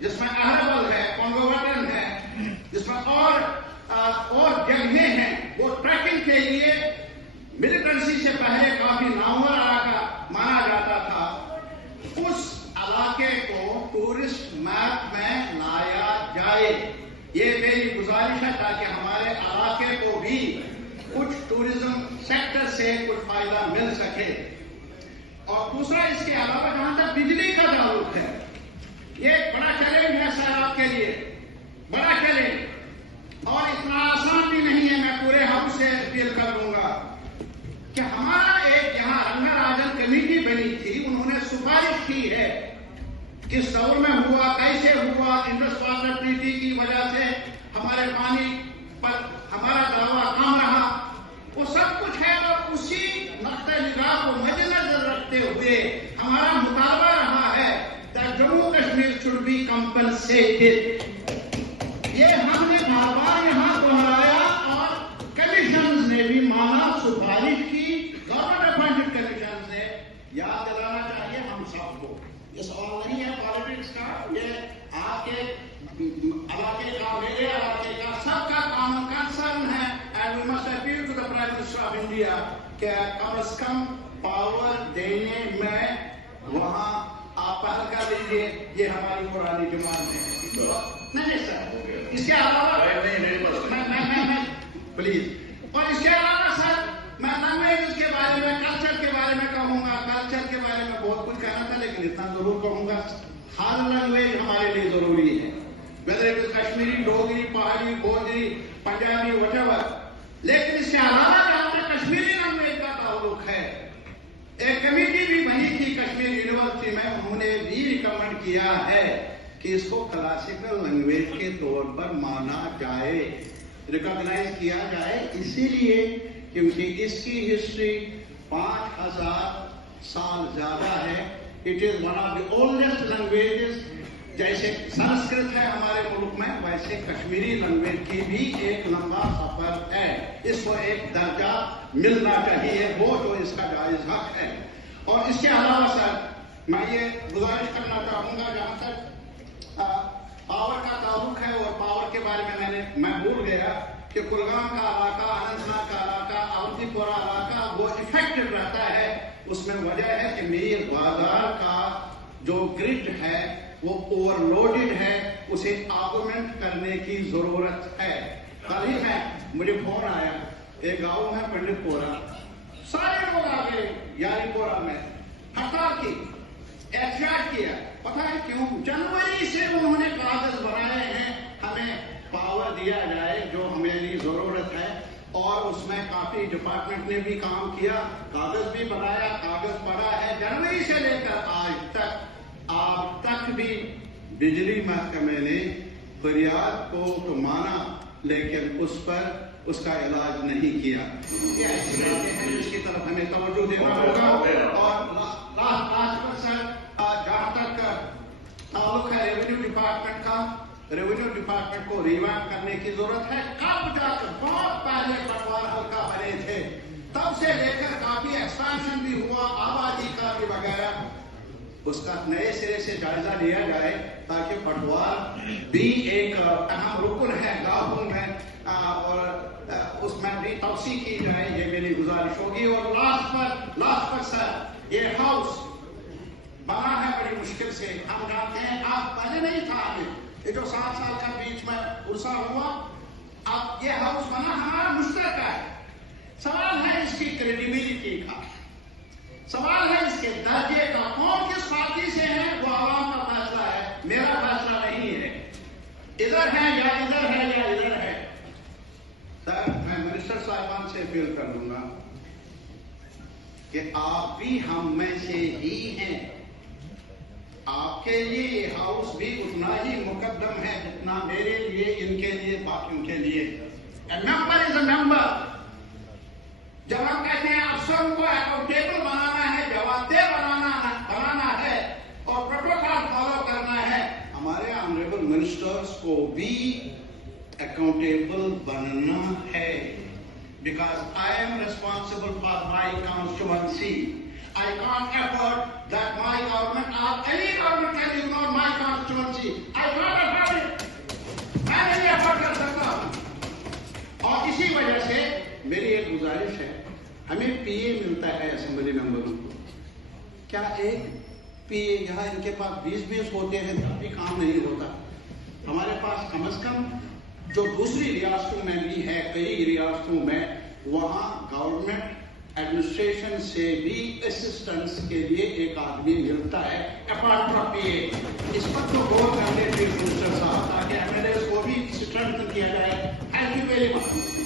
جس میں اہربل ہے، کونگوٹن ہے، جس میں اور جگہیں ہیں، وہ ٹریکنگ کے لیے ملیٹنسی سے پہلے کافی نامور علاقہ مانا جاتا تھا. اس علاقے کو ٹورسٹ میپ میں لایا جائے، یہ میری گزارش ہے، تاکہ ہمارے علاقے کو بھی کچھ ٹورزم سیکٹر سے کچھ فائدہ مل سکے. اور دوسرا اس کے علاوہ جہاں تک بجلی کا تعلق ہے، یہ ایک بڑا چیلنج ہے سیلاب کے لیے، بڑا چیلنج، اور اتنا آسان بھی نہیں ہے. میں پورے ہاؤس سے اپیل کر دوں گا کہ ہمارا ایک یہاں رنگا راجن کمیٹی بنی تھی، انہوں نے سفارش کی ہے کس دور میں ہوا، کیسے ہوا، انڈس واٹر ٹریٹی کی وجہ سے ہمارے پانی پر ہمارا دعویٰ کام رہا، وہ سب کچھ ہے. اور اسی نقطۂ نگاہ کو مد نظر رکھتے ہوئے ہمارا مطالبہ رہا ہے کہ Jammu Kashmir should be compensated. یہ ہم نے بار بار یہاں دہرایا اور کمیشنز نے بھی مانا، سفارش کی، گورنمنٹ اپوائنٹڈ کمیشنز نے. یاد دلانا چاہیے ہم سب کو، یہ سوال نہیں ہے پالیٹکس کا، یہ آپ کے علاقے کا، میرے علاقے کا، سب کا کامن کنسرن ہے. And we must appeal to the prime minister of India کہ کم از کم پاور دینے میں وہاں آپ پہل کر لیجیے. یہ ہماری پرانی ڈیمانڈ ہے. نہیں سر، اس کے علاوہ پلیز، اور اس کے علاوہ سر میں لینگویج کے بارے میں، کلچر کے بارے میں کہوں گا. کلچر کے بارے میں بہت کچھ کہنا تھا، لیکن اتنا ضرور کہوں گا، ہر لینگویج ہمارے لیے ضروری ہے، whether it is Kashmiri, Dogri, پہاڑی، گوجری، پنجابی، whatever. لیکن اس کے علاوہ جہاں تک کشمیری لینگویج کا تعلق ہے، ایک کمیٹی بھی بنی تھی کشمیر یونیورسٹی میں، انہوں نے بھی ریکمینڈ کیا ہے کہ اس کو کلاسیکل لینگویج کے طور پر مانا جائے، ریکگنائز کیا جائے، اسی لیے کیونکہ اس کی ہسٹری 5000 سال زیادہ ہے. It is one of the oldest languages. جیسے سنسکرت ہے ہمارے ملک میں، ویسے کشمیری لینگویج کی بھی ایک لمبا سفر ہے. اس کو ایک درجہ ملنا چاہیے، وہ جو اس کا جائز حق ہے. اور اس کے علاوہ سر میں یہ گزارش کرنا چاہوں گا، جہاں تک پاور کا تعلق ہے، اور پاور کے بارے میں میں بھول گیا کہ کلگام کا علاقہ، اننت ناگ کا علاقہ، اونتی پورہ علاقہ وہ افیکٹڈ رہتا ہے. اس میں وجہ ہے کہ میر بازار کا جو گرڈ ہے وہ اوور لوڈڈ ہے، اسے آگمنٹ کرنے کی ضرورت ہے. کل ہی ہے مجھے فون آیا، ایک گاؤں ہے پنڈت پورہ، سارے لوگ آ گئے یاری پورہ میں، ہڑتال کی، احتجاج کیا. پتہ ہے کیوں؟ جنوری سے انہوں نے کاغذ بنائے ہیں ہمیں پاور دیا جائے جو ہماری ضرورت ہے. اور اس میں کافی ڈپارٹمنٹ نے بھی کام کیا، کاغذ بھی بنایا، کاغذ پڑا ہے. جنوری سے لے کر آج تک بھی بجلی محکمے نے فریاد کو تو مانا، لیکن اس پر اس کا علاج نہیں کیا. یہ ایسی باتیں ہیں جس کی طرف ہمیں توجہ دینا ہوگا. اور لاسٹ پر سر جہاں تک تعلق ہے ریونیو ڈپارٹمنٹ کا، ریونیو ڈپارٹمنٹ کو ریوائو کرنے کی ضرورت ہے. کب جا کر بہت پہلے پٹوار حلقہ بنے تھے، تب سے لے کر کافی ایکسپانشن بھی ہوا، آبادی کا بھی وغیرہ. اس کا نئے سرے سے جائزہ لیا جائے تاکہ پٹوار بھی ایک اہم رکن ہے گاؤں میں، اور اس میں بھی توسیع کی جائے. یہ میری گزارش ہوگی. اور لاسٹ پر سر یہ ہاؤس بنا ہے بڑی مشکل سے. ہم جانتے ہیں، آپ پہلے نہیں تھا، یہ جو 7 سال کا بیچ میں عرصہ ہوا، اب یہ ہاؤس بنا ہمارا مشترکہ ہے. سوال ہے اس کی کریڈیبلٹی کا، سوال ہے اس کے درجے کا. کون کس پارٹی سے ہے وہ عوام کا فیصلہ ہے، میرا فیصلہ نہیں ہے. ادھر ہے یا ادھر ہے یا ادھر ہے. سر میں منسٹر صاحبان سے اپیل کر دوں گا کہ آپ بھی ہم میں سے ہی ہیں. آپ کے لیے یہ ہاؤس بھی اتنا ہی مقدم ہے جتنا میرے لیے، ان کے لیے، باقیوں کے لیے. ممبر از اے ممبر. جب ہم کہتے ہیں افسروں کو اکاؤنٹیبل بنانا ہے، جواب دہ بنانا ہے اور پروٹوکول فالو کرنا ہے، ہمارے آنریبل منسٹرز کو بھی اکاؤنٹیبل بننا ہے. Because I am responsible for my constituency. I can't afford that my government or any government can ignore my constituency. سی میں نہیں افورڈ کر سکتا. اور اسی وجہ سے میری ایک گزارش ہے, ہمیں پی اے ملتا ہے اسمبلی ممبروں کو. کیا ایک پی اے یہاں ان کے پاس 20 ہوتے ہیں تب بھی کام نہیں ہوتا؟ ہمارے پاس کم از کم جو دوسری ریاستوں میں بھی ہے, کئی ریاستوں میں, وہاں گورنمنٹ ایڈمنسٹریشن سے بھی اسسٹنس کے لیے ایک آدمی ملتا ہے اپارٹ فرام پی اے. اس پر تو غور کرنے چیف منسٹر صاحب تاکہ ایم ایل اے کو بھی اسٹرینتھ کیا جائے. Thank you very much.